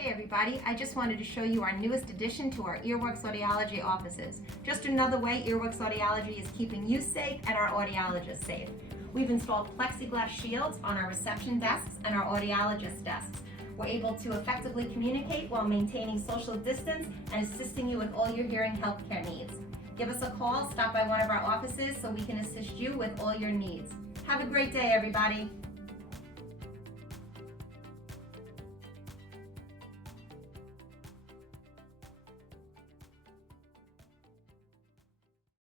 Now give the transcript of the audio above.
Hey everybody, I just wanted to show you our newest addition to our Works Audiology offices. Just another way Works Audiology is keeping you safe and our audiologists safe. We've installed plexi-glass shields on our reception desks and our audiologist desks. We're able to effectively communicate while maintaining social distance and assisting you with all your hearing healthcare needs. Give us a call, stop by one of our offices so we can assist you with all your needs. Have a great day, everybody.